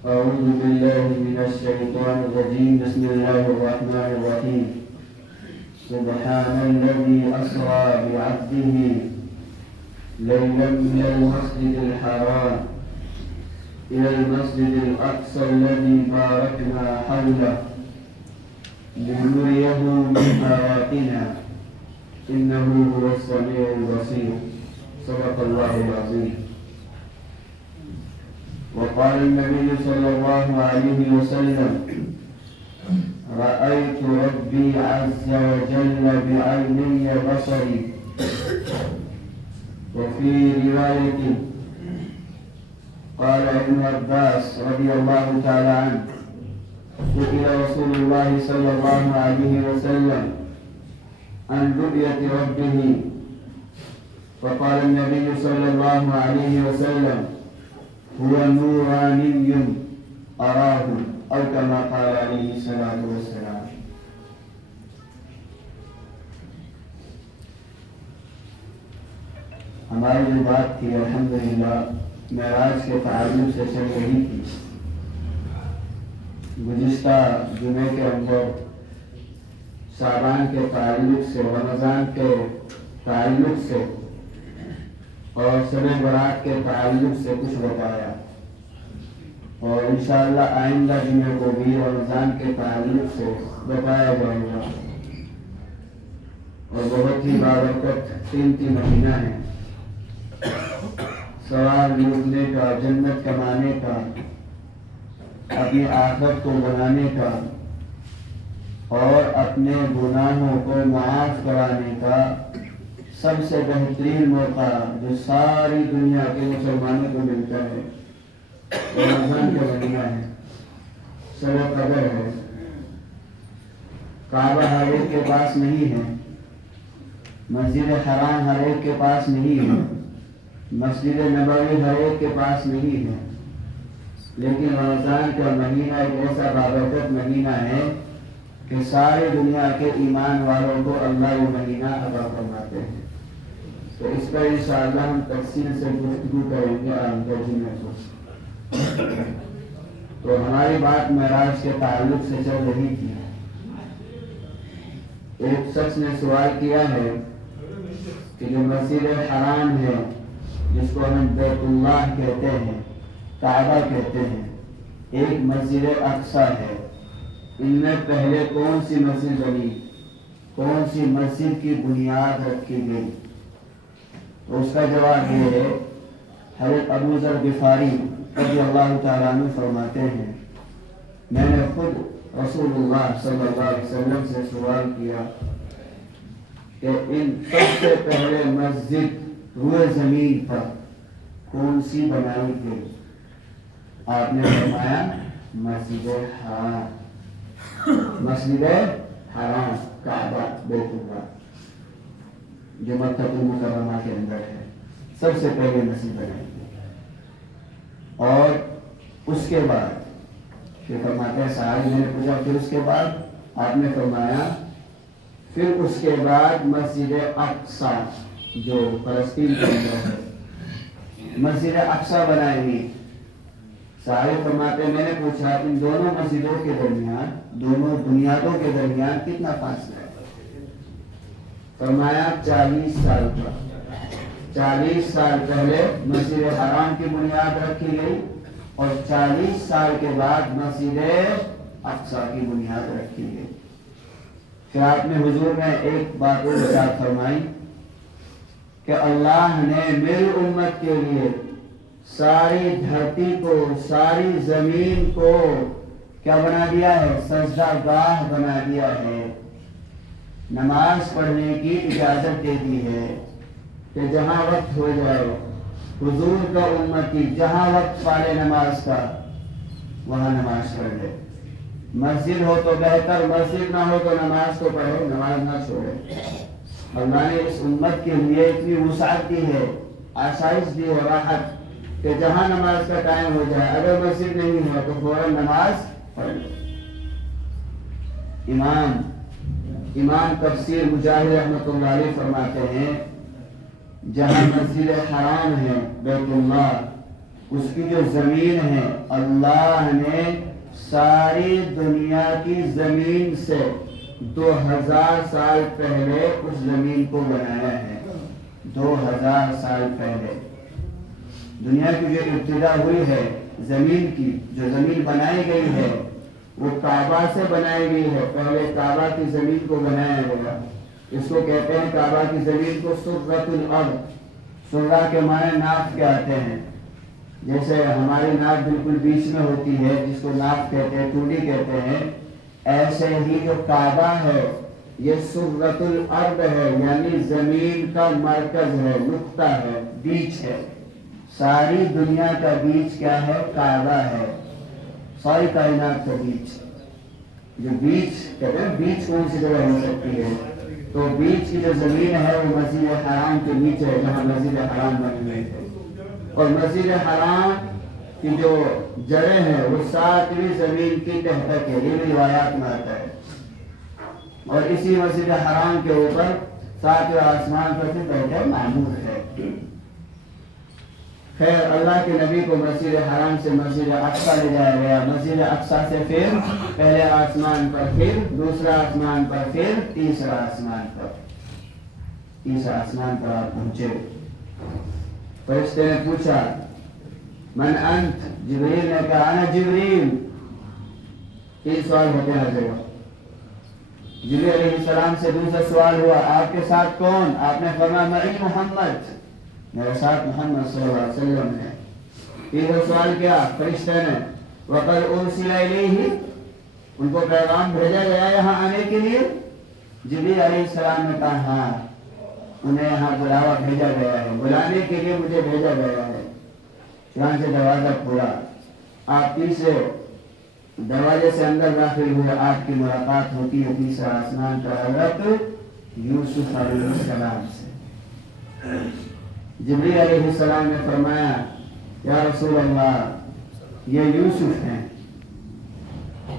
أعوذ بالله من الشيطان الرجيم. بسم الله الرحمن الرحيم. سبحان الذي أسرى بعبده ليلا من المسجد الحرام إلى المسجد الأقصى الذي باركنا حوله لنريه من آياتنا إنه هو السميع البصير. صدق الله العظيم. وقال النبي صلى الله عليه وسلم: رأيت ربي عز وجل بعيني بصري. وفي رواية قال ابن عباس رضي الله تعالى عنه: سئل رسول الله صلى الله عليه وسلم عن رؤية ربه، فقال النبي صلى الله عليه وسلم: هو نوراني أراه، أو كما قال عليه الصلاة والسلام. ہماری جو بات تھی الحمدللہ معراج کے تعلق سے چل رہی تھی. گزشتہ جمعے کے اندر شعبان کے تعلق سے، رمضان کے تعلق سے اور شب برات کے تعلق سے کچھ بتایا، اور انشاءاللہ آئندہ جمعے کو بھی رمضان کے تعلق سے بتایا جائے گا. اور بہت ہی بابرکت قیمتی مہینہ ہے. ثواب لوٹنے کا، جنت کمانے کا، اپنی آخرت کو بنانے کا اور اپنے گناہوں کو معاف کرانے کا سب سے بہترین موقع جو ساری دنیا کے مسلمانوں کو ملتا ہے رمضان کا مہینہ ہے. شب قدر ہے. کعبہ ہر ایک کے پاس نہیں ہے، مسجد حرام ہر ایک کے پاس نہیں ہے، مسجد نبوی ہر ایک کے پاس نہیں ہے، لیکن رمضان کا مہینہ ایک ایسا بابرکت مہینہ ہے کہ ساری دنیا کے ایمان والوں کو اللہ وہ مہینہ عطا فرماتے ہیں. تو اس پر انشاءاللہ ہم تفصیل سے گفتگو کریں گے آئندہ جمعے کو. تو ہماری بات معراج کے تعلق سے چل رہی تھی. ایک شخص نے سوال کیا ہے کہ جو مسجد حرام ہے، جس کو ہم بیت اللہ کہتے ہیں، کعبہ کہتے ہیں، ایک مسجد اقصی ہے، ان میں پہلے کون سی مسجد بنی، کون سی مسجد کی بنیاد رکھی گئی؟ تو اس کا جواب یہ ہے، حضرت ابو ذر غفاری رضی اللہ تعالیٰ عنہ فرماتے ہیں: میں نے خود رسول اللہ صلی اللہ علیہ وسلم سے سوال کیا کہ ان سب سے پہلے مسجد روئے زمین پر کون سی بنائی گئی؟ آپ نے فرمایا مسجد حرام، مسجد حرام، کعبہ، بیت اللہ جو مکہ المکرمہ کے اندر ہے، سب سے پہلے مسجد بنائی گئی. اور اس کے بعد پھر فرماتے ہیں صحابی نے پوچھا پھر اس کے بعد؟ آپ نے فرمایا پھر اس کے بعد مسجد اقصی جو فلسطین کے اندر ہے، مسجد اقصی بنائی گئی. صحابی فرماتے ہیں میں نے پوچھا ان دونوں مسجدوں کے درمیان، دونوں بنیادوں کے درمیان کتنا فاصلہ ہے؟ فرمایا 40 سال کا. 40 سال پہلے مسجد حرام کی بنیاد رکھی گئی اور 40 سال کے بعد مسجد اقصی کی بنیاد رکھی گئی. پھر آپ نے حضور نے ایک بات اور ارشاد فرمائی کہ اللہ نے میری امت کے لیے ساری دھرتی کو، ساری زمین کو کیا بنا دیا ہے؟ سجدہ گاہ بنا دیا ہے. نماز پڑھنے کی اجازت دے دی ہے کہ جہاں وقت ہو جائے حضور کا امتی جہاں وقت پالے نماز کا وہاں نماز پڑھ لے. مسجد ہو تو بہتر، مسجد نہ ہو تو نماز کو پڑھے، نماز نہ چھوڑے. اللہ نے اس امت کے لیے اتنی وسعت دی ہے، آسائش دی ہے، راحت کہ جہاں نماز کا ٹائم ہو جائے اگر مسجد نہیں ہے تو فوراً نماز پڑھ لے. امام تفسیر مجاہد رحمۃ اللہ علیہ فرماتے ہیں جہاں مسجد حرام ہے بیت اللہ، اس کی جو زمین ہے اللہ نے ساری دنیا کی زمین سے 2000 سال پہلے اس زمین کو بنایا ہے. 2000 سال پہلے دنیا کی جو ابتدا ہوئی ہے زمین کی، جو زمین بنائی گئی ہے وہ کعبہ سے بنائی گئی ہے. پہلے کعبہ کی زمین کو بنایا گیا. اس کو کہتے ہیں کعبہ کی زمین کو سرۃ الارض. سرہ کے معنی ناف کے آتے ہیں. جیسے ہماری ناف بالکل بیچ میں ہوتی ہے جس کو ناف کہتے ہیں، ٹوڈی کہتے ہیں، ایسے ہی جو کعبہ ہے یہ سرۃ الارض ہے، یعنی زمین کا مرکز ہے، نقطہ ہے، بیچ ہے. ساری دنیا کا بیچ کیا ہے؟ کعبہ ہے. ساری کائنات کا بیچ. جو بیچ کہتے ہیں بیچ کون سی جگہ ہو سکتی ہے؟ تو بیچ کی جو زمین ہے وہ مسجد حرام کے نیچے ہے جہاں مسجد حرام بنی ہوئی ہے. اور مسجد حرام کی جو جڑیں ہیں وہ 7ویں زمین کی تہ تک ہے. یہ بھی روایات میں آتا ہے. اور اسی مسجد حرام کے اوپر 7ویں آسمان پر سے بیٹھے معمور ہے. خیر اللہ کے نبی کو مسجد حرام سے مسجد اقصی لے جایا گیا. مسجد اقصی سے پھر پہلے آسمان پر، پھر دوسرا آسمان پر، پھر تیسرا آسمان پر. تیسرا آسمان پر آپ پہنچے. فرشتے نے پوچھا من انت؟ جبریل نے کہا انا جبریل. 3 سوال ہوتے ہیں ہر جگہ. جبریل علیہ السلام سے دوسرا سوال ہوا آپ کے ساتھ کون؟ آپ نے فرمایا معی محمد، میرے ساتھ محمد صلی اللہ علیہ وسلم ہے. تیسرا سوال کیا؟ فرشتے نے وقد ارسل الیہ، ان کو پیغام بھیجا گیا یہاں آنے کے لیے؟ جبریل علیہ السلام نے کہا ہاں، انہیں یہاں بلاوا بھیجا گیا ہے، بلانے کے لیے مجھے بھیجا گیا ہے. چنانچہ دروازہ کھولا. آپ تیسرے دروازے سے اندر داخل ہوئے. آپ کی ملاقات ہوتی ہے تیسرا آسمان پر حضرت یوسف علیہ السلام سے. جبریل علیہ السلام نے فرمایا یا رسول اللہ یہ یوسف ہیں،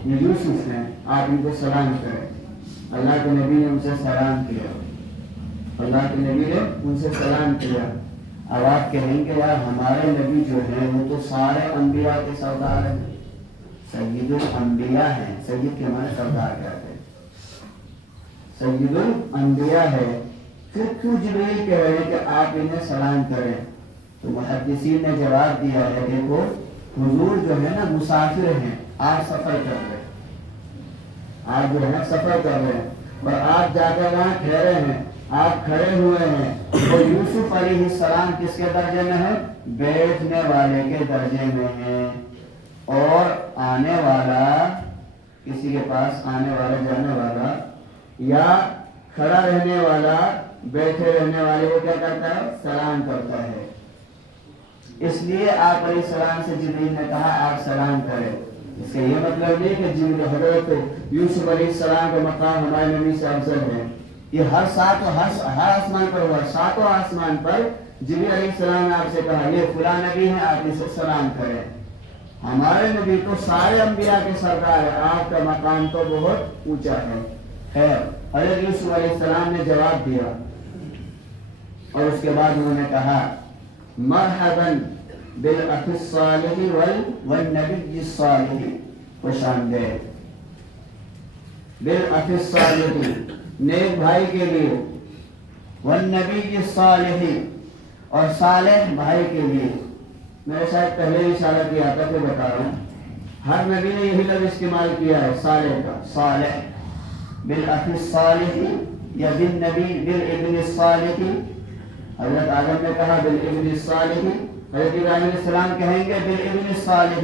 یہ یوسف ہیں، آپ ان کو سلام کریں. اللہ کے نبی نے ان سے سلام کیا. اللہ کے نبی نے ان سے سلام کیا. اب آپ کہیں گے یار ہمارے نبی جو ہیں وہ تو سارے انبیاء کے سردار ہیں، سید الانبیاء ہیں. سید کے معنی سردار کہتے ہیں. سید الانبیاء ہے. پھر کیوں جبریل کہہ رہے ہیں کہ آپ انہیں سلام کریں؟ تو محدثین نے جواب دیا ہے دیکھو حضور جو ہے نا مسافر ہیں، آپ سفر کر رہے ہیں، آپ جو ہے سفر کر رہے ہیں اور آپ جا کر وہاں ٹھہرے ہیں، آپ کھڑے ہوئے ہیں. تو یوسف علیہ السلام کس کے درجے میں ہے؟ بیٹھنے والے کے درجے میں ہیں. اور آنے والا، کسی کے پاس آنے والا، جانے والا یا کھڑا رہنے والا، بیٹھے رہنے والے کو کیا کرتا ہے؟ سلام کرتا ہے. اس لیے آپ علیہ السلام سے جبریل نے کہا آپ سلام کریں. اس کا یہ مطلب نہیں کہ جبریل حضرت یوسف علیہ السلام کا مقام ہمارے نبی سے افضل ہے. یہ ہر آسمان پر ہوا. 7واں آسمان پر جبریل علیہ السلام نے آپ سے کہا یہ فلاں نبی ہے، آپ اسے سلام کریں. ہمارے نبی تو سارے انبیاء کے سردار ہے، آپ کا مقام تو بہت اونچا ہے. خیر حضرت یوسف علیہ السلام نے جواب دیا اور اس کے بعد انہوں نے کہا مرحبا بالاخ الصالح والنبی الصالح. خوش آمدید بالاخ الصالح، نیک بھائی کے لیے، والنبی الصالح، اور صالح بھائی کے لیے. میں نے شاید پہلے ہی اشارہ کیا تھا کہ بتا رہا ہوں ہر نبی نے یہی لفظ استعمال کیا ہے صالح کا. صالح بالاخ الصالح یا بالنبی بالابن الصالح. حضرت آدم نے کہا بالابن الصالح، حضرت ابراہیم علیہ السلام کہیں گے بالابن الصالح.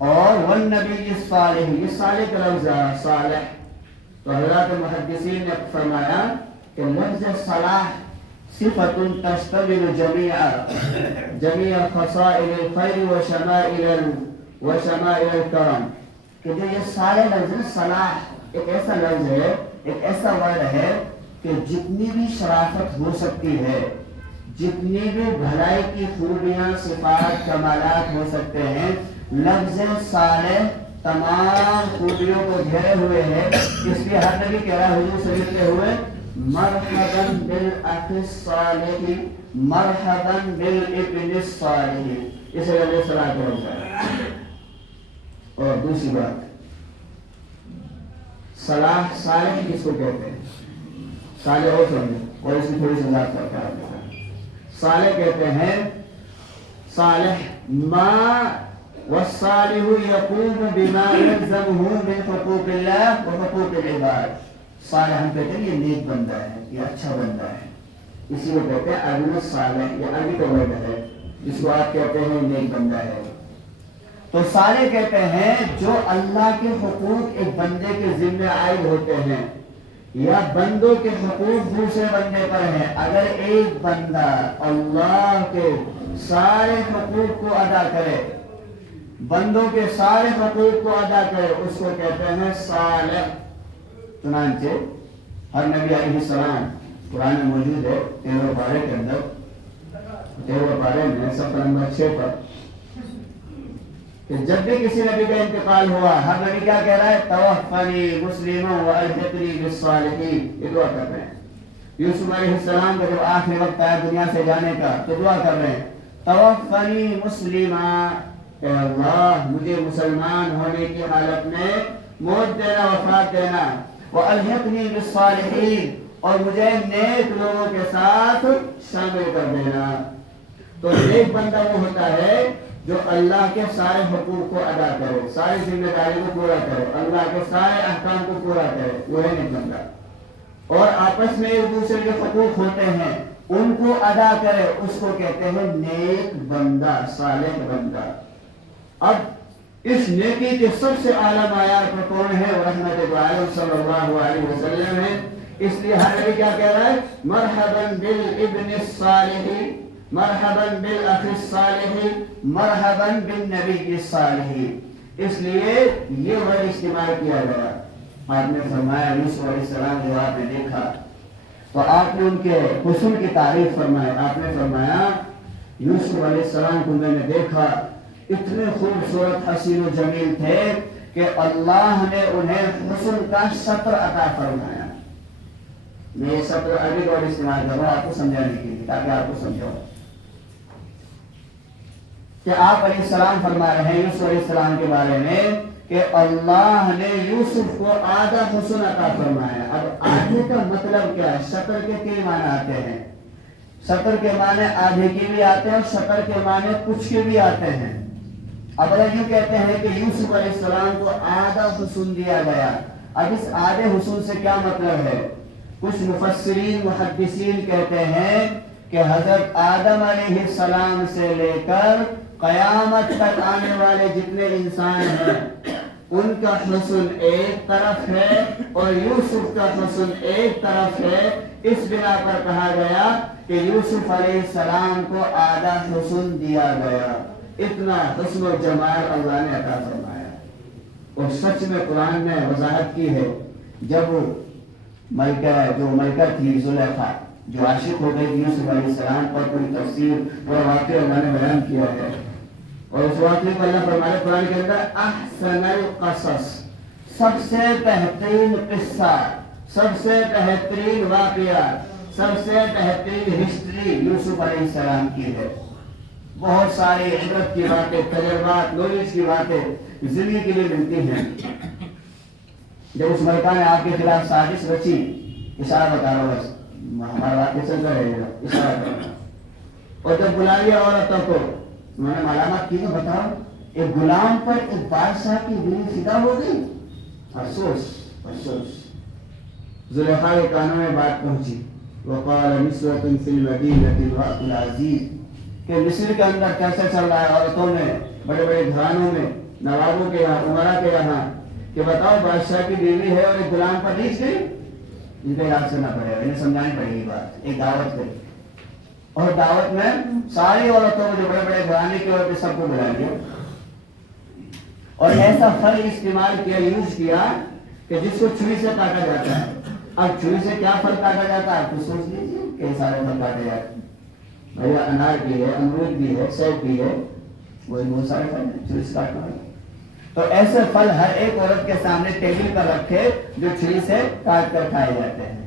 اور والنبی الصالح، یہ صالح کا لفظ ہے صالح. تو حضرات محدثین نے فرمایا کہ لفظ صلاح صفت تشتمل جميع خصائل الخير وشمائل الكرم. کہ جو یہ سارے لفظ ہیں، صلاح ایک ایسا لفظ ہے، ایک ایسا ورڈ ہے کہ جتنی بھی شرافت ہو سکتی ہے، جتنی بھی بھلائی کی خوبیاں، صفات، کمالات ہو سکتے ہیں، لفظ صالح تمام خوبیوں کو گھیرے ہوئے ہے. اس لیے ہر نبی کہہ رہا ہے حضور سے لکھتے ہوئے مرحباً بالأخ الصالح مرحباً بالابن الصالح، اسے علیہ الصلوۃ والسلام۔ اور دوسری بات، صلاح صالح کس کو کہتے ہیں؟ صالح اور سمجھو، اور اس میں تھوڑی سی بات کرتا ہے۔ صالح کہتے ہیں صالح ما والصالح يقوم بما يلزمه من حقوق الله وحقوق العباد۔ صالح ہم کہتے ہیں یہ نیک بندہ ہے، یہ اچھا بندہ ہے، اسی کو کہتے ہیں عبد صالح، یہ عربی کا ورڈ ہے جس کو آپ کہتے ہیں نیک بندہ ہے۔ تو صالح کہتے ہیں جو اللہ کے حقوق ایک بندے کے ذمہ عائد ہوتے ہیں یا بندوں کے حقوق دوسرے بندے پر ہیں، اگر ایک بندہ اللہ کے سارے حقوق کو ادا کرے، بندوں کے سارے حقوق کو ادا کرے، اس کو کہتے ہیں صالح۔ چنانچہ ہر نبی علیہ السلام قرآن میں موجود ہے 13 پارے کے اندر، 13 پارے میں صفحہ نمبر 6 پر کہ جب بھی کسی نبی کا انتقال ہوا، ہر نبی کیا کہہ رہا ہے؟ توفنی مسلما والحقنی بالصالحین، یہ دعا کر رہے ہیں۔ یوسف علیہ السلام کا جب آخری وقت آیا دنیا سے جانے کا تو دعا کر رہے ہیں توفنی مسلما، اے اللہ مجھے مسلمان ہونے کی حالت میں موت دینا، وفات دینا، والحقنی بالصالحین، اور مجھے نیک لوگوں کے ساتھ شامل کر دینا۔ تو ایک بندہ وہ ہوتا ہے جو اللہ کے سارے حقوق کو ادا کرے، ساری ذمہ داری کو پورا کرے، اللہ کے سارے احکام کو پورا کرے، وہ ہے نیک بندہ۔ اور آپس میں ایک دوسرے کے حقوق ہوتے ہیں ان کو ادا کرے، اس کو کہتے ہیں نیک بندہ، صالح بندہ۔ اب اس نیکی کے سب سے اعلیٰ معیار پر کون ہے؟ رحمت عالم صلی اللہ علیہ وسلم ہے۔ اس لیے ہر نبی کیا کہہ رہا ہے؟ مرحباً بالابن الصالح مرحباً بالاخ الصالح مرحباً بالنبی الصالح۔ اس لیے یہ ورڈ استعمال کیا گیا۔ آپ نے فرمایا یوسف علیہ السلام جو آپ نے دیکھا تو آپ نے ان کے حسن کی تعریف فرمائی۔ آپ نے فرمایا یوسف علیہ السلام کو میں نے دیکھا، اتنے خوبصورت حسین و جمیل تھے کہ اللہ نے انہیں حسن کا سطر عطا فرمایا۔ میں یہ سطر عربی ورڈ استعمال کر رہا ہوں آپ کو سمجھانے کے لیے تاکہ آپ کو سمجھاؤ کہ آپ علیہ السلام فرما رہے ہیں یوسف علیہ السلام کے بارے میں کہ اللہ نے یوسف کو آدھا حسن عطا فرمایا۔ اب آدھے کا مطلب کیا ہے؟ سطر کے کئی معنی آتے ہیں، سطر کے معنی آدھے کے بھی آتے ہیں اور سطر کے معنی کچھ کے بھی آتے ہیں۔ اب اگر یوں کہتے ہیں کہ یوسف علیہ السلام کو آدھا حسن دیا گیا، اب اس آدھے حسن سے کیا مطلب ہے؟ کچھ مفسرین محدثین کہتے ہیں کہ حضرت آدم علیہ السلام سے لے کر قیامت تک آنے والے جتنے انسان ہیں ان کا حسن ایک طرف ہے اور یوسف کا حسن ایک طرف ہے۔ اس بنا پر کہا گیا کہ یوسف علیہ السلام کو آدھا حسن دیا گیا۔ اتنا حسن و جمال اللہ نے عطا فرمایا۔ اور سچ میں قرآن نے وضاحت کی ہے، جب ملکہ تھی زلیخا جو عاشق ہو گئی یوسف علیہ السلام پر، پوری تفسیر اور واقعہ اللہ نے بیان کیا ہے، اور اس واقعے کو اللہ فرمایا قرآن کے اندر احسن القصص، سب سے بہترین قصہ، سب سے بہترین واقعہ، سب سے بہترین ہسٹری یوسف علیہ السلام کی ہے۔ بہت ساری عبرت کی باتیں، تجربات، نالج کی باتیں زندگی کے لیے ملتی ہیں۔ جب اس ملکہ نے آپ کے خلاف سازش رچی، اشارہ بتا رہا بس ہمارا واقعہ چل رہے گا، اشارہ کرنا، اور جب بلا لیا عورتوں کو انہوں نے علامات کی تو بتاؤ، ایک غلام پر ایک بادشاہ کی دل فدا ہو گئی۔ افسوس افسوس، زلیخا کے کانوں میں بات پہنچی، وقال نسوة في المدينة امرأة العزيز، کہ مصر کے اندر کیسے چل رہا ہے عورتوں میں، بڑے بڑے گھرانوں میں، نوابوں کے یہاں، عمرا کے یہاں، کہ بتاؤ بادشاہ کی بیوی ہے اور ایک غلام پر ریچھ گئی۔ ان کا علاج کرنا پڑے گا، انہیں سمجھانی پڑے گی بات، ایک دعوت کری، اور دعوت میں ساری عورتوں کو جو بڑے بڑے گھرانے کی عورتیں سب کو بلا لیا، اور ایسا پھل استعمال کیا، یوز کیا کہ جس کو چھری سے کاٹا جاتا ہے۔ اب چھری سے کیا پھل کاٹا جاتا ہے آپ کو سوچ لیجیے، کئی سارے پھل کاٹے جاتے ہیں، بھیا انار بھی ہے، امرود بھی ہے، سیب بھی ہے، وہی بہت سارے پھل ہیں چھری سے کاٹنا ہے۔ تو ایسے پھل ہر ایک عورت کے سامنے ٹیبل پر رکھے جو چھری سے کاٹ کر کھائے جاتے ہیں۔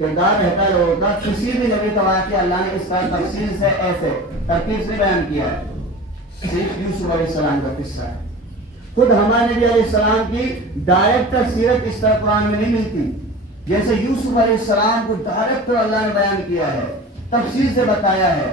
کردار بہتر ہوگا. کسی بھی نبی کا واقعہ اللہ نے اس کا تفصیل سے ایسے ترتیب سے بیان کیا ہے. صرف یوسف علیہ السلام کا قصہ ہے. خود ہمارے نبی علیہ السلام کی ڈائریکٹ سیرت اس طرح قرآن میں نہیں ملتی جیسے یوسف علیہ السلام کو ڈائریکٹ اللہ نے بیان کیا ہے, تفصیل سے بتایا ہے.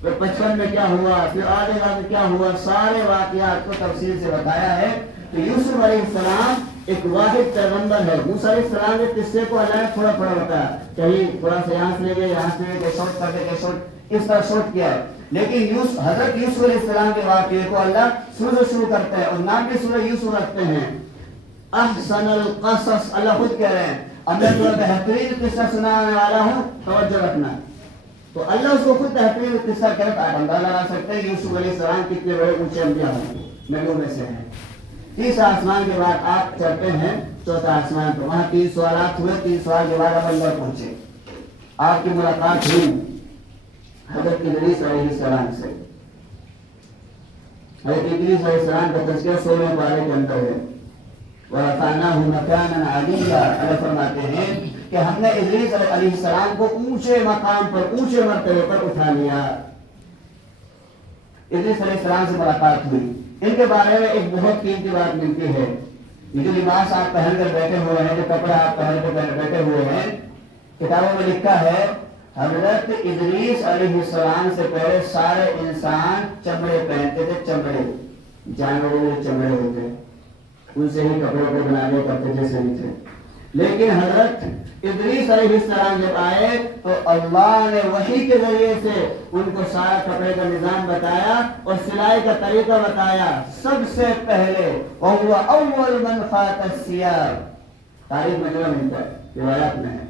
پھر 55 میں کیا ہوا, پھر آگے میں کیا ہوا, سارے واقعات کو تفصیل سے بتایا ہے. تو یوسف علیہ السلام ایک واحد پیغمبر ہے. موسیٰ علیہ السلام کے قصے کو اللہ نے تھوڑا تھوڑا بتایا, کہیں تھوڑا سا یہاں سے لے گئے, یہاں سے لے گئے, شارٹ کر دے گئے, شارٹ اس طرح شارٹ کیا ہے. لیکن حضرت یوسف علیہ السلام کے واقعے کو اللہ شروع سے شروع کرتے ہیں اور نام بھی سورہ یوسف رکھتے ہیں. احسن القصص, اللہ خود کہہ رہے ہیں اب میں تمہیں بہترین قصہ سنانے والا ہوں, توجہ رکھنا. تو اللہ اس کو خود بہترین قصہ کرتا ہے. اندازہ لگا سکتے ہیں یوسف علیہ السلام کتنے بڑے اونچے انبیاء ہیں, نبیوں میں سے ہیں. 30 آسمان کے بعد آپ چڑھتے ہیں 4تھے آسمان پر. وہاں 3 سوالات ہوئے. 3 سوال کے بعد اب اللہ پہنچے. آپ کی ملاقات ہوئی حضرت ادریس علیہ السلام سے. حضرت ادریس علیہ السلام کا تذکرہ 16 پارے کے اندر ہے. وَرَفَعْنَاهُ مَكَانًا عَلِيًّا, اللہ فرماتے ہیں کہ ہم نے ادریس علیہ السلام کو اونچے مقام پر, اونچے مرتبے پر اٹھا لیا. ادریس علیہ السلام سے ملاقات ہوئی. ان کے بارے میں ایک بہت قیمتی بات ملتی ہے. یہ جو لباس آپ پہن کر بیٹھے ہوئے ہیں, جو کپڑا آپ پہن کر بیٹھے ہوئے ہیں, کتابوں میں لکھا ہے حضرت ادریس علیہ السلام سے پہلے سارے انسان چمڑے پہنتے تھے. چمڑے, جانوروں کے چمڑے ہوتے, ان سے ہی کپڑوں کو بنانے کرتے جیسے بھی تھے. لیکن حضرت ادریس علیہ السلام جب آئے تو اللہ نے وحی کے ذریعے سے ان کو سارا کپڑے کا نظام بتایا اور سلائی کا طریقہ بتایا. سب سے پہلے وَهُوَ أَوَّلُ مَنْ خَاطَ الثِّيَابَ, تاریخ میں جو ملتا ہے روایات میں ہے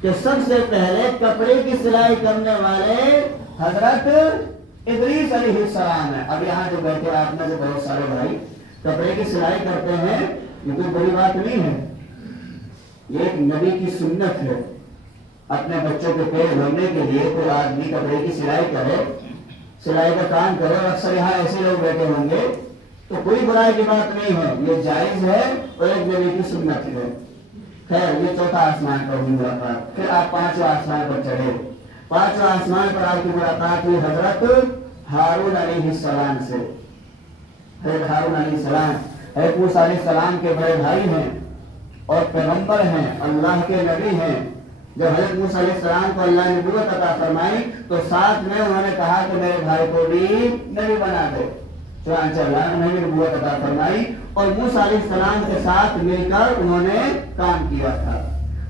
کہ سب سے پہلے کپڑے کی سلائی کرنے والے حضرت ادریس علیہ السلام ہیں. اب یہاں جو بیٹھے آپ میں سے بہت سارے بھائی کپڑے کی سلائی کرتے ہیں, یہ کوئی بڑی بات نہیں ہے. یہ ایک نبی کی سنت ہے. اپنے بچوں کے پیٹ بھرنے کے لیے کوئی آدمی کپڑے کی سلائی کرے, سلائی کا کام کرے. اور اکثر یہاں ایسے لوگ بیٹھے ہوں گے تو کوئی برائی کی بات نہیں ہے, یہ جائز ہے اور ایک نبی کی سنت ہے. خیر, یہ 4تھا آسمان پر ہوئی ملاقات. پھر آپ 5ویں آسمان پر چڑھے. 5ویں آسمان پر آپ کی ملاقات ہوئی حضرت ہارون علیہ السلام سے. حضرت ہارون علیہ السلام حضرت موسیٰ علیہ السلام کے بڑے بھائی ہیں اور پیغمبر ہیں, اللہ کے نبی ہیں. جب حضرت موسیٰ علیہ السلام کو اللہ نے نبوت عطا فرمائی تو ساتھ میں انہوں نے کہا کہ میرے بھائی کو بھی نبی بنا دے. چنانچہ اللہ نے انہیں نبوت عطا فرمائی اور موسیٰ علیہ السلام کے ساتھ مل کر انہوں نے کام کیا تھا.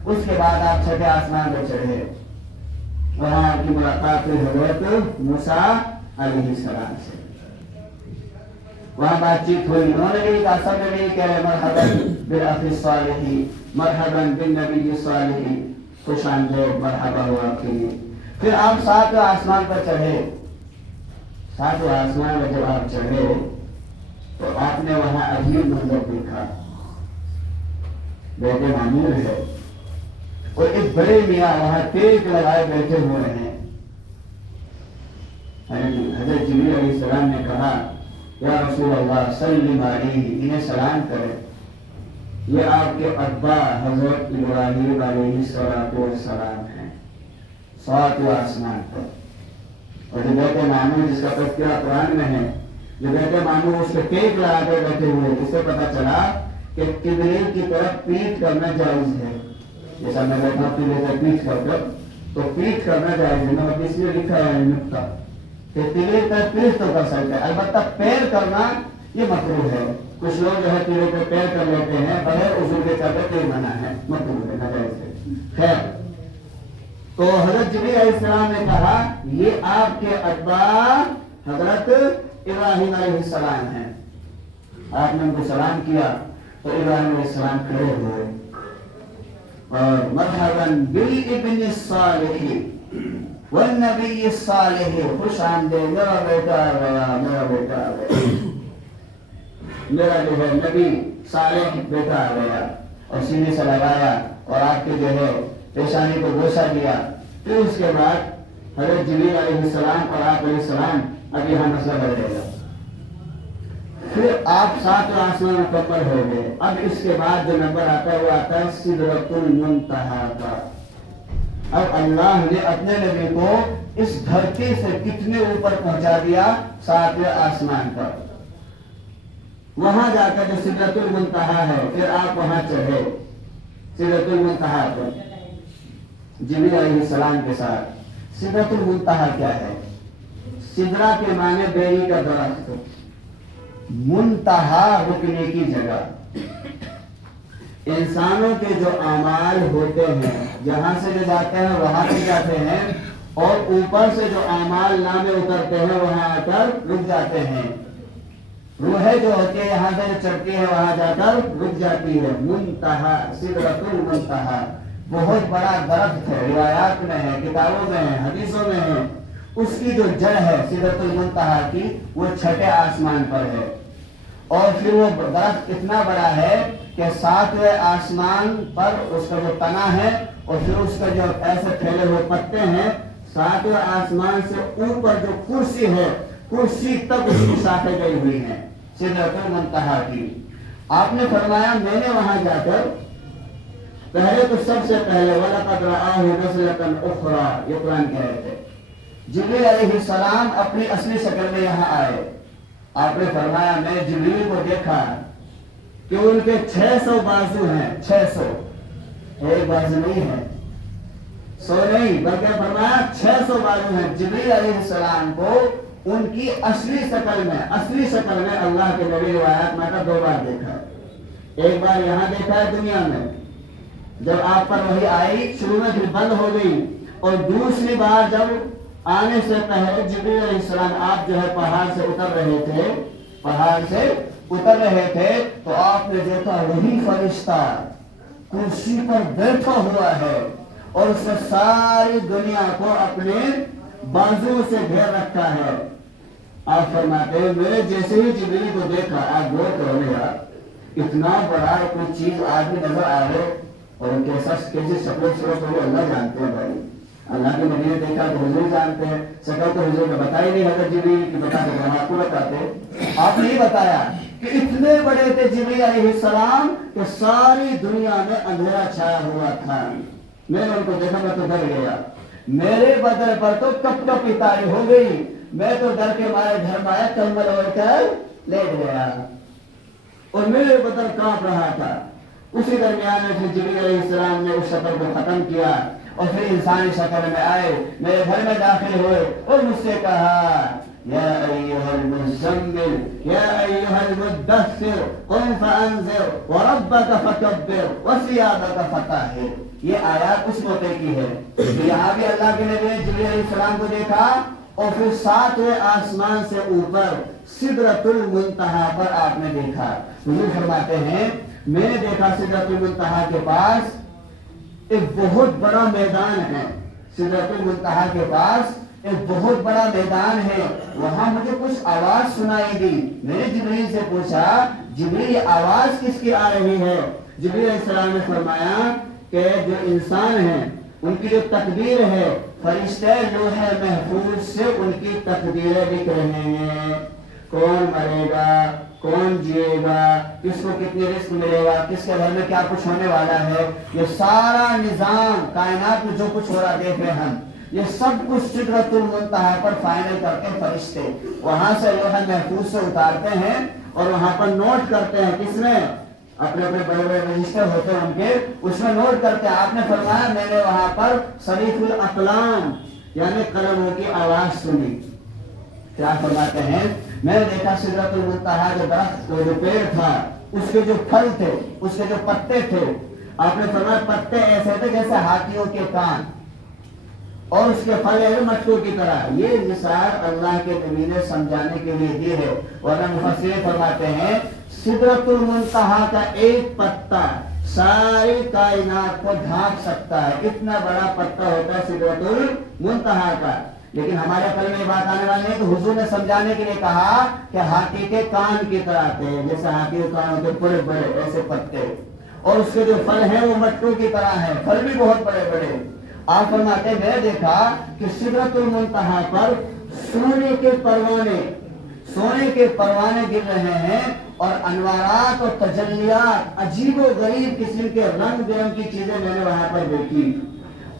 اس کے بعد آپ 6تھے آسمان پر چڑھے. وہاں آپ کی ملاقات ہوئی حضرت موسیٰ علیہ السلام سے. وہاں بات چیت ہوئی. انہوں نے بھی کہا, سب نے بھی کہہ رہے مرحباً بالأخی الصالح, مرحباً بالنبی الصالح, خوش آمدید, مرحبا ہو آپ کے لیے. پھر آپ 7ویں آسمان پر چڑھے. 7ویں آسمان پر جب آپ چڑھے تو آپ نے وہاں عجیب منظر دیکھا. بیت معمور ہے اور ایک بڑے میاں وہاں ٹیک لگائے بیٹھے ہوئے ہیں. حضرت جبریل علیہ السلام نے کہا یا رسول اللہ سلم علیہ, انہیں سلام کرے, یہ آپ کے ابا حضرت ابراہیم علیہ السلام ہیں 7ویں آسمان پر. اور جو بیت معمور جس کا تذکرہ قرآن میں ہے, جو بیت معمور اس کے ٹیک لگا کر بیٹھے ہوئے, اس سے پتہ چلا کہ قبلے کی طرف پیٹ کرنا جائز ہے. جیسا میں بیٹھا پیٹ کر کر, تو پیٹ کرنا جائز ہے. میں اس لیے لکھا ہے نقطہ کہ قبلے کی طرف پیٹ تو کر سکتے ہیں, البتہ پیر کرنا یہ مکروہ ہے. کچھ لوگ جو ہے قبلے پہ پیر کر لیتے ہیں بغیر عذر کے, کرتے کوئی منع ہے, مکروہ ہے, ناجائز ہے. خیر, تو حضرت جبریل علیہ السلام نے کہا یہ آپ کے ابا حضرت ابراہیم علیہ السلام ہیں. آپ نے ان کو سلام کیا تو ابراہیم علیہ السلام کھڑے ہوئے اور مرحباً بالابن الصالح والنبی الصالح, خوش آمدید, میرا بیٹا آ گیا, میرا بیٹا آ گیا, میرا جو ہے نبی صالح بیٹا آ گیا. اور سینے سے لگایا اور آپ کے جو ہے پیشانی کو بوسہ دیا. پھر اس کے بعد حضرت جبریل علیہ السلام اور آپ علیہ السلام, اب یہاں مسئلہ بڑھے گا. پھر آپ 7ویں آسمان مکمل ہو گئے. اب اس کے بعد جو نمبر آتا ہے وہ آتا ہے سدرۃ المنتہا کا. اب اللہ نے اپنے نبی کو اس دھرتی سے کتنے اوپر پہنچا دیا؟ 7ویں آسمان پر. وہاں جا کر جو سدرۃ المنتہا ہے، پھر آپ وہاں چڑھے سدرۃ المنتہا پر جبریل علیہ السلام کے ساتھ. سدرۃ المنتہا کیا ہے؟ سدرہ کے معنی بیری کا درخت، منتہا رکنے کی جگہ. انسانوں کے جو اعمال ہوتے ہیں جہاں سے جو جاتے ہیں وہاں سے جاتے ہیں، اور اوپر سے جو اعمال نامے اترتے ہیں وہاں آ کر رک جاتے ہیں. روحیں جو ہوتی ہے یہاں سے چڑھتی ہے وہاں جا کر رک جاتی ہے. منتہا سدرۃ المنتہا بہت بڑا درخت ہے، روایات میں ہے، کتابوں میں ہے، حدیثوں میں ہے. اس کی جو جڑ ہے سدرۃ المنتہا کی وہ 6 آسمان پر ہے. اور پھر وہ درخت اتنا بڑا ہے کہ 7ویں آسمان پر اس کا جو تنا ہے اور پھر اس کا جو ایسے پھیلے ہوئے پتے ہیں، 7ویں آسمان سے اوپر جو کرسی ہے، کرسی تک اس کی شاخیں گئی ہوئی ہیں سدرۃ المنتہا کی. آپ نے فرمایا میں نے وہاں جا کر پہلے تو سب سے پہلے وَلَقَدْ رَآهُ نَزْلَةً أُخْرَىٰ، یہ قرآن کہہ رہے تھے. جبریل علیہ السلام اپنی اصلی شکل میں یہاں آئے. آپ نے فرمایا میں جبریل کو دیکھا کہ ان کے 600 بازو ہیں. 600 ایک بازو نہیں ہے، 100 نہیں، بلکہ فرمایا 600 بازو ہیں. جبریل علیہ السلام کو ان کی اصلی شکل میں اللہ کے نبی روایات میں 2 بار دیکھا. ایک بار یہاں دیکھا ہے دنیا میں جب آپ پر وحی آئی، شروع میں پھر بند ہو گئی، اور دوسری بار جب آنے سے پہلے جبریل علیہ السلام آپ جو ہے پہاڑ سے اتر رہے تھے تو آپ نے دیکھا وہی فرشتہ کرسی پر بیٹھا ہوا ہے اور اس نے ساری دنیا کو اپنے بازو سے گھیر رکھا ہے. آپ فرماتے ہیں میں جیسے ہی جبریل کو دیکھا، آپ غور کرو گے اتنا بڑا کوئی چیز آدمی نظر آ رہے اور کیسی شکل صورت ہوگی اللہ جانتے ہیں. بھائی اللہ کے نبی نے دیکھا تو حضور جانتے ہیں، شکل تو حضور نے بتائی نہیں، حضرت جبریل کی بتا دے ہم آپ کو بتاتے. آپ نے یہ بتایا کہ اتنے بڑے تھے جبریل علیہ السلام کہ ساری دنیا میں اندھیرا چھایا ہوا تھا. میں نے ان کو دیکھا، میں تو ڈر گیا. میرے بدن پر تو کپ کپ پتائی ہو گئی. میں تو ڈر کے مارے گھر میں آیا، کمبل اوڑھ کر لیٹ گیا اور میرے بدن کانپ رہا تھا. اسی درمیان میں جبریل علیہ السلام نے اس شکل کو ختم کیا اور پھر انسانی شکل میں آئے، میرے گھر میں داخل ہوئے اور مجھ سے کہا یا ایھا المزمل یا ایھا المدثر قم فانذر وربک فکبر وثیابک فطہر. یہ آیات اس موقع کی ہے. یہاں بھی اللہ کے نبی نے جبریل علیہ السلام کو دیکھا اور پھر 7ویں آسمان سے اوپر سدرۃ المنتہا پر آپ نے دیکھا. حضور فرماتے ہیں میں نے دیکھا سدرۃ المنتہا کے پاس ایک بہت بڑا میدان ہے. سدرۃ المنتہا کے پاس ایک بہت بڑا میدان ہے. وہاں مجھے کچھ آواز سنائی دی. میں نے جبریل سے پوچھا جبریل یہ آواز کس کی آ رہی ہے؟ جبریل علیہ السلام نے فرمایا کہ جو انسان ہیں ان کی جو تقدیر ہے فرشتے لوح محفوظ سے ان کی تقدیریں لکھ رہے ہیں. کون مرے گا، کون جیے گا، کس کو کتنی رزق ملے گا، کس کے گھر میں کیا کچھ ہونے والا ہے. یہ سارا نظام کائنات میں جو کچھ ہو رہا دیکھ رہے ہم، یہ سب کچھ سدرۃ المنتہا پر فائنل کر کے فرشتے وہاں سے لوح محفوظ سے اتارتے ہیں اور وہاں پر نوٹ کرتے ہیں. کس میں؟ اپنے بڑے بڑے رجسٹر ہوتے ہیں ان کے، اس میں نوٹ کرتے ہیں. آپ نے فرمایا میں نے وہاں پر صریف الاقلام یعنی قلموں کی آواز سنی. کیا فرماتے ہیں میں نے دیکھا سدرۃ المنتہا جو درخت جو پیڑ تھا اس کے جو پھل تھے، اس کے جو پتے تھے، آپ نے فرمایا پتے ایسے تھے جیسے ہاتھیوں کے کان اور اس کے پھل مٹکوں کی طرح. یہ مثال اللہ کے نبی نے سمجھانے کے لیے دی ہے. ورنہ مفسرین فرماتے ہیں سدرۃ المنتہا کا ایک پتا ساری کائنات کو ڈھانپ سکتا ہے. اتنا بڑا پتا ہوتا ہے سدرۃ المنتہا کا. لیکن ہمارے عقل میں یہ بات آنے والی ہے کہ حضور نے سمجھانے کے لیے کہا کہ ہاتھی کے کان کی طرح تھے، جیسے ہاتھی کے کان ہوتے بڑے بڑے ایسے پتے، اور اس کے جو پھل ہیں وہ مٹکوں کی طرح ہیں، پھل بھی بہت بڑے بڑے. آپ فرماتے ہیں میں نے دیکھا کہ سدرۃ المنتہا پر سونے کے پروانے گر رہے ہیں اور انوارات اور تجلیات عجیب و غریب قسم کے رنگ برنگ کی چیزیں میں نے وہاں پر دیکھی.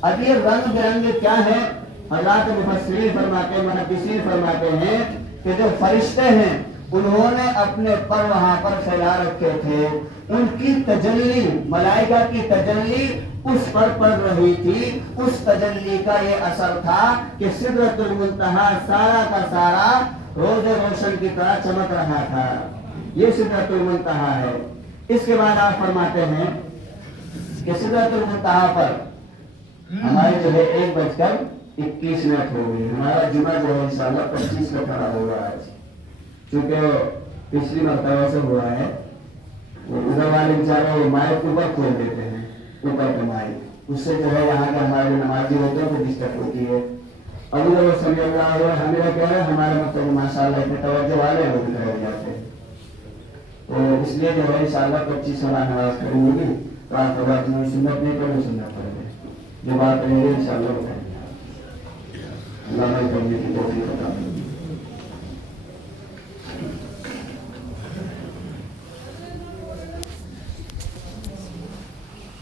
اب یہ رنگ برنگ کیا ہے؟ حضرات مفسرین فرماتے ہیں، محدثین فرماتے ہیں کہ جو فرشتے ہیں انہوں نے اپنے پر وہاں پر پھیلا رکھے تھے، ان کی تجلی، ملائکہ کی تجلی اس پر پڑ رہی تھی، اس تجلی کا یہ اثر تھا کہ سدرۃ المنتہا سارا کا سارا روز روشن کی طرح چمک رہا تھا۔ یہ سدرۃ المنتہا ہے۔ اس کے بعد آپ فرماتے ہیں کہ سدرۃ المنتہا پر ہمارے جو ہے 1:21 ہو گئی۔ ہمارا جمعہ جو ہے انشاءاللہ 25 کا کھڑا ہوگا آج، چونکہ پچھلی مرتبہ سے ہوا ہے۔ ادھر والے بیچارے مائک اوپر کھول دیتے ہیں، اوپر کے مائک، اس سے جو ہے یہاں کے ہمارے نمازی ہوتے ہیں تو ڈسٹرب ہوتی ہے۔ ابھی وہ سمجھ اللہ علیہ ہمیں کہہ رہے ہیں ہمارے مطلب ماشاءاللہ اتنے توجہ والے ہیں، وہ بھی رہ جاتے ہیں۔ تو اس لیے جو ہے انشاءاللہ 25 نماز کریں ہوگی، تو آپ کو بات نہیں سنت نہیں کریں، سنت پڑے گی، جو بات رہے گی انشاءاللہ بتائیں گے۔ اللہ کرنے کی توفیق عطا فرمائے۔